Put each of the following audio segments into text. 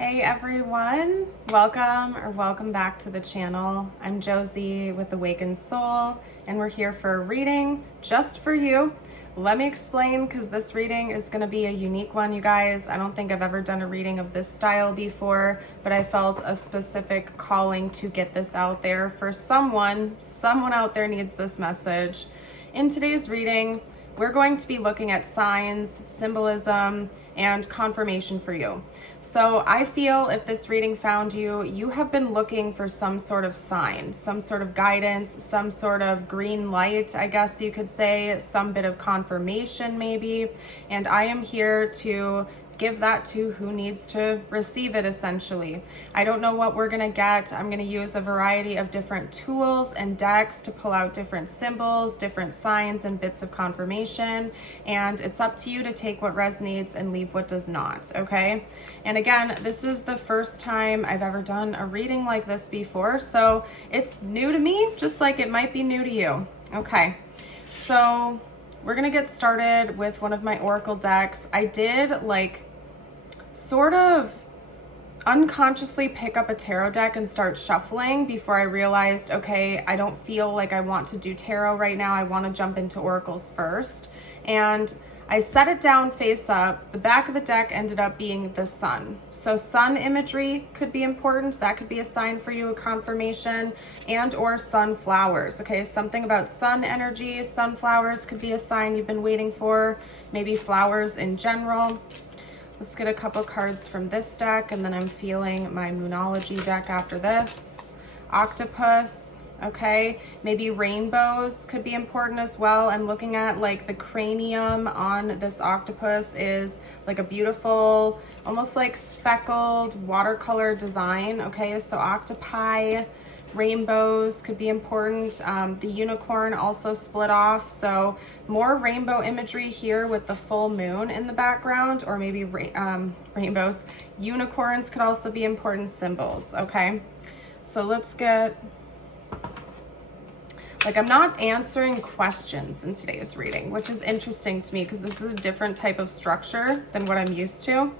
Hey everyone, welcome back to the channel. I'm Josie with Awakened Soul, and we're here for a reading just for you. Let me explain, because this reading is going to be a unique one, you guys. I don't think I've ever done a reading of this style before, but I felt a specific calling to get this out there for someone out there needs this message. In today's reading, we're going to be looking at signs, symbolism, and confirmation for you. So I feel if this reading found you, you have been looking for some sort of sign, some sort of guidance, some sort of green light, I guess you could say, some bit of confirmation maybe. And I am here to give that to who needs to receive it, essentially. I don't know what we're gonna get. I'm gonna use a variety of different tools and decks to pull out different symbols, different signs, and bits of confirmation. And it's up to you to take what resonates and leave what does not, okay? And again, this is the first time I've ever done a reading like this before, so it's new to me, just like it might be new to you. Okay, so we're gonna get started with one of my oracle decks. I did sort of unconsciously pick up a tarot deck and start shuffling before I realized, okay, I don't feel like I want to do tarot right now. I want to jump into oracles first. And I set it down face up. The back of the deck ended up being the sun. So sun imagery could be important. That could be a sign for you, a confirmation, and or sunflowers. Okay, something about sun energy. Sunflowers could be a sign you've been waiting for. Maybe flowers in general. Let's get a couple cards from this deck, and then I'm feeling my Moonology deck after this. Octopus, okay. Maybe rainbows could be important as well. I'm looking at like the cranium on this octopus is like a beautiful, almost like speckled watercolor design, okay. So octopi, rainbows could be important. The unicorn also split off, so more rainbow imagery here with the full moon in the background, or maybe rainbows. Unicorns could also be important symbols, okay? So let's get, I'm not answering questions in today's reading, which is interesting to me because this is a different type of structure than what I'm used to.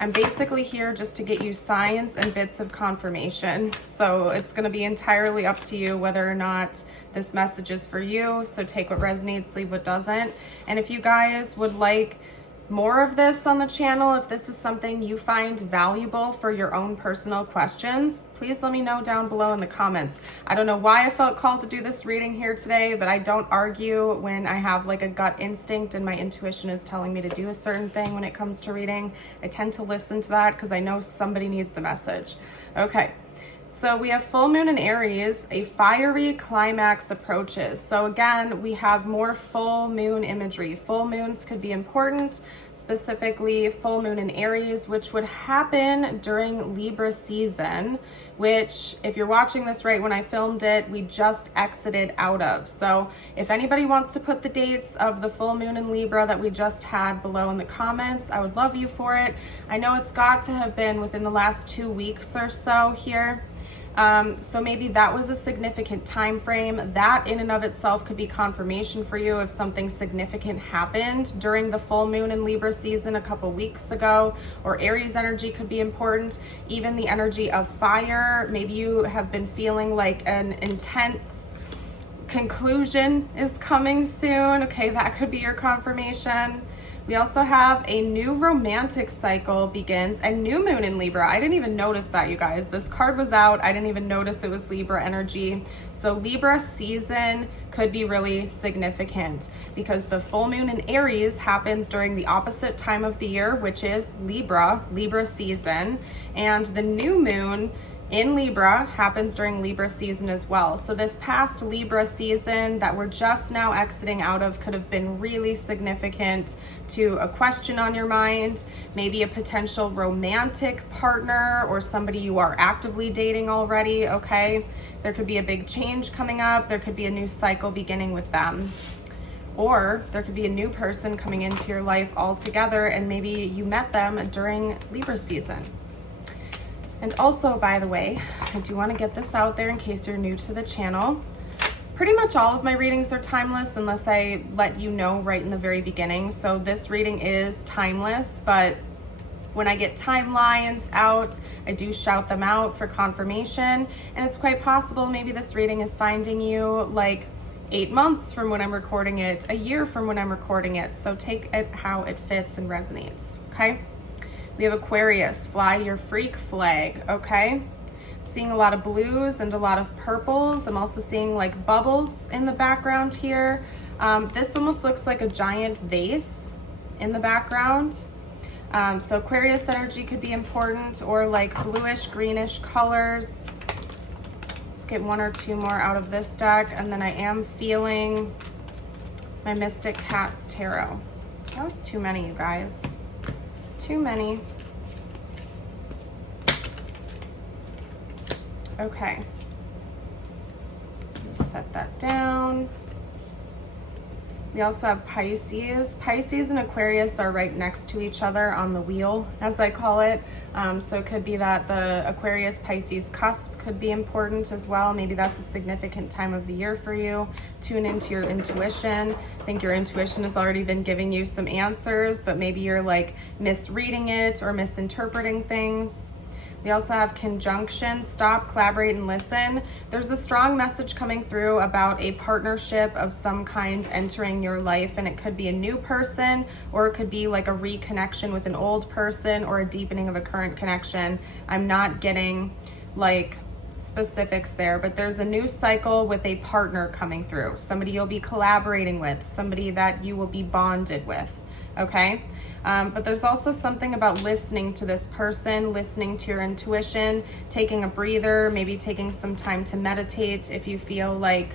I'm basically here just to get you signs and bits of confirmation. So it's going to be entirely up to you whether or not this message is for you. So take what resonates, leave what doesn't. And if you guys would like more of this on the channel, if this is something you find valuable for your own personal questions, please let me know down below in the comments. I don't know why I felt called to do this reading here today, but I don't argue when I have like a gut instinct and my intuition is telling me to do a certain thing when it comes to reading. I tend to listen to that because I know somebody needs the message. Okay. So we have full moon in Aries, a fiery climax approaches. So again, we have more full moon imagery. Full moons could be important, specifically full moon in Aries, which would happen during Libra season, which if you're watching this right when I filmed it, we just exited out of. So if anybody wants to put the dates of the full moon in Libra that we just had below in the comments, I would love you for it. I know it's got to have been within the last 2 weeks or so here. So maybe that was a significant time frame. That in and of itself could be confirmation for you if something significant happened during the full moon in Libra season a couple weeks ago. Or Aries energy could be important. Even the energy of fire. Maybe you have been feeling like an intense conclusion is coming soon. Okay, that could be your confirmation. We also have a new romantic cycle begins, and new moon in Libra. I didn't even notice that, you guys. This card was out. I didn't even notice it was Libra energy. So Libra season could be really significant because the full moon in Aries happens during the opposite time of the year, which is Libra season. And the new moon in Libra happens during Libra season as well. So this past Libra season that we're just now exiting out of could have been really significant to a question on your mind, maybe a potential romantic partner or somebody you are actively dating already, okay? There could be a big change coming up. There could be a new cycle beginning with them. Or there could be a new person coming into your life altogether, and maybe you met them during Libra season. And also, by the way, I do want to get this out there in case you're new to the channel. Pretty much all of my readings are timeless unless I let you know right in the very beginning. So this reading is timeless, but When I get timelines out, I do shout them out for confirmation, and it's quite possible maybe this reading is finding you like 8 months from when I'm recording it, a year from when I'm recording it. So take it how it fits and resonates, okay? We have Aquarius, fly your freak flag, okay? I'm seeing a lot of blues and a lot of purples. I'm also seeing like bubbles in the background here. This almost looks like a giant vase in the background. So Aquarius energy could be important, or like bluish, greenish colors. Let's get 1 or 2 more out of this deck, and then I am feeling my Mystic Cats Tarot. That was too many, you guys. Too many. Okay. Set that down. We also have Pisces. Pisces and Aquarius are right next to each other on the wheel, as I call it. So it could be that the Aquarius-Pisces cusp could be important as well. Maybe that's a significant time of the year for you. Tune into your intuition. I think your intuition has already been giving you some answers, but maybe you're like misreading it or misinterpreting things. We also have conjunction, stop, collaborate, and listen. There's a strong message coming through about a partnership of some kind entering your life, and it could be a new person, or it could be like a reconnection with an old person, or a deepening of a current connection. I'm not getting like specifics there, but there's a new cycle with a partner coming through, somebody you'll be collaborating with, somebody that you will be bonded with, okay? But there's also something about listening to this person, listening to your intuition, taking a breather, maybe taking some time to meditate if you feel like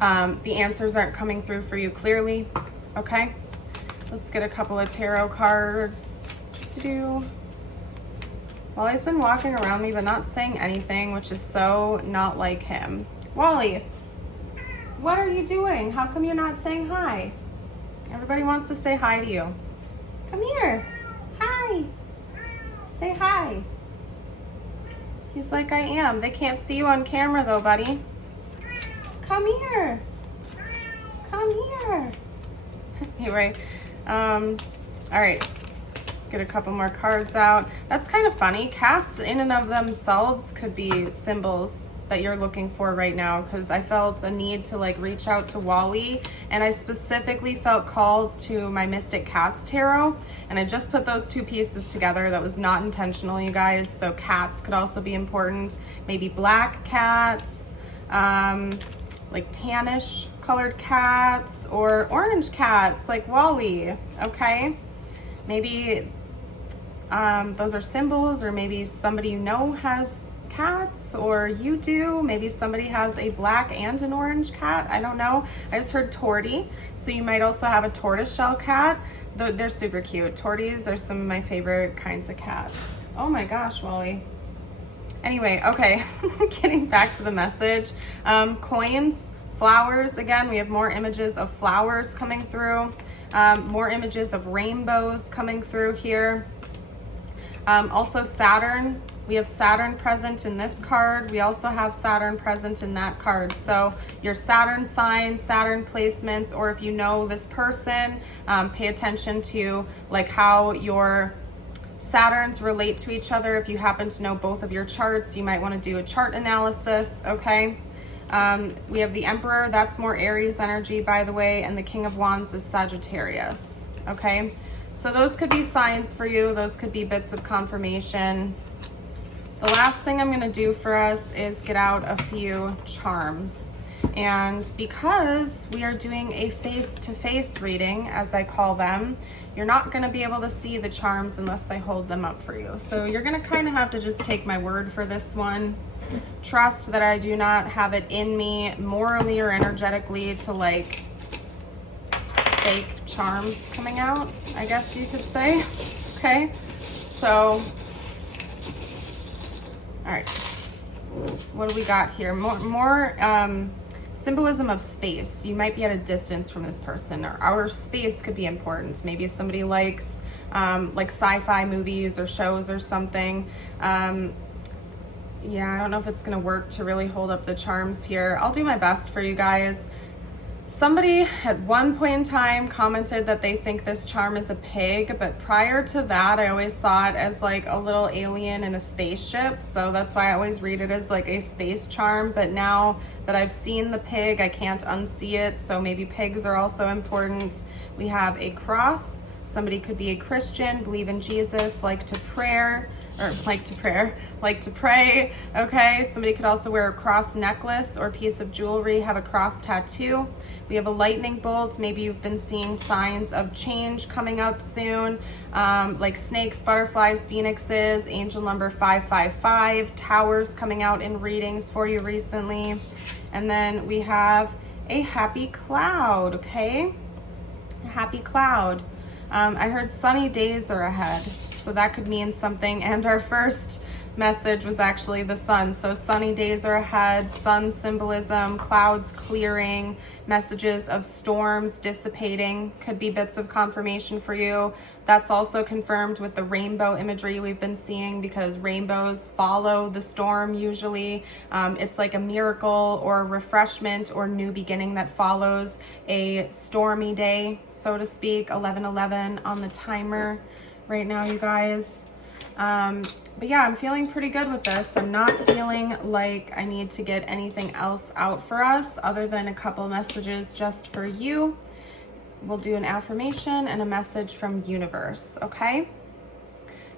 the answers aren't coming through for you clearly, okay? Let's get a couple of tarot cards to do. Wally's been walking around me but not saying anything, which is so not like him. Wally, what are you doing? How come you're not saying hi? Everybody wants to say hi to you. Come here. Hi. Say hi. He's like, I am. They can't see you on camera though, buddy. Come here. Come here. Anyway, all right. Let's get a couple more cards out. That's kind of funny. Cats in and of themselves could be symbols that you're looking for right now, because I felt a need to like reach out to Wally, and I specifically felt called to my Mystic Cats Tarot, and I just put those 2 pieces together. That was not intentional, you guys. So cats could also be important. Maybe black cats, like tannish colored cats, or orange cats like Wally, okay? Maybe those are symbols, or maybe somebody you know has cats, or you do. Maybe somebody has a black and an orange cat. I don't know. I just heard tortie, so you might also have a tortoiseshell cat. They're super cute. Torties are some of my favorite kinds of cats. Oh my gosh, Wally. Anyway, okay, getting back to the message. Coins, flowers. Again, we have more images of flowers coming through. More images of rainbows coming through here. Also Saturn. We have Saturn present in this card. We also have Saturn present in that card. So your Saturn sign, Saturn placements, or if you know this person, pay attention to like how your Saturns relate to each other. If you happen to know both of your charts, you might want to do a chart analysis, okay? We have the Emperor, that's more Aries energy, by the way, and the King of Wands is Sagittarius, okay? So those could be signs for you. Those could be bits of confirmation. The last thing I'm going to do for us is get out a few charms. And because we are doing a face-to-face reading, as I call them, you're not going to be able to see the charms unless I hold them up for you. So you're going to kind of have to just take my word for this one. Trust that I do not have it in me morally or energetically to like fake charms coming out, I guess you could say. Okay, so all right, what do we got here? More symbolism of space. You might be at a distance from this person, or outer space could be important. Maybe somebody likes like sci-fi movies or shows or something. Yeah, I don't know if it's gonna work to really hold up the charms here. I'll do my best for you guys. Somebody at one point in time commented that they think this charm is a pig, but prior to that, I always saw it as like a little alien in a spaceship. So that's why I always read it as like a space charm. But now that I've seen the pig, I can't unsee it. So maybe pigs are also important. We have a cross. Somebody could be a Christian, believe in Jesus, like to pray. Okay, somebody could also wear a cross necklace or piece of jewelry, have a cross tattoo. We have a lightning bolt. Maybe you've been seeing signs of change coming up soon, like snakes, butterflies, phoenixes, angel number 555, towers coming out in readings for you recently. And then we have a happy cloud, okay? A happy cloud. I heard sunny days are ahead, so that could mean something. And our first message was actually the sun. So sunny days are ahead, sun symbolism, clouds clearing, messages of storms dissipating, could be bits of confirmation for you. That's also confirmed with the rainbow imagery we've been seeing, because rainbows follow the storm usually. It's like a miracle or a refreshment or new beginning that follows a stormy day, so to speak. 11:11 on the timer right now, you guys. But yeah, I'm feeling pretty good with this. I'm not feeling like I need to get anything else out for us other than a couple messages just for you. We'll do an affirmation and a message from universe, okay?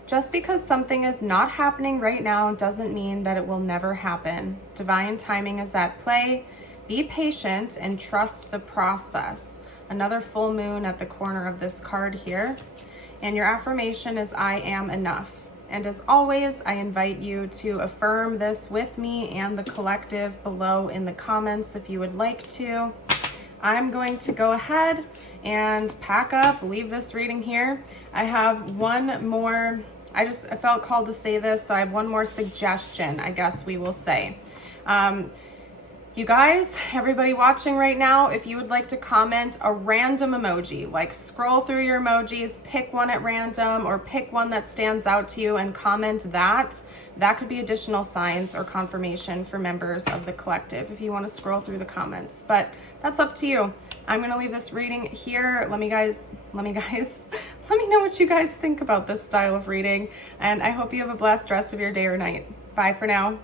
Just because something is not happening right now doesn't mean that it will never happen. Divine timing is at play. Be patient and trust the process. Another full moon at the corner of this card here. And your affirmation is I am enough. And as always, I invite you to affirm this with me and the collective below in the comments if you would like to. I'm going to go ahead and pack up, leave this reading here. I have one more, I felt called to say this, so I have one more suggestion, I guess we will say. You guys, everybody watching right now, if you would like to comment a random emoji, like scroll through your emojis, pick one at random, or pick one that stands out to you and comment that, that could be additional signs or confirmation for members of the collective if you want to scroll through the comments. But that's up to you. I'm going to leave this reading here. Let me know what you guys think about this style of reading, and I hope you have a blessed rest of your day or night. Bye for now.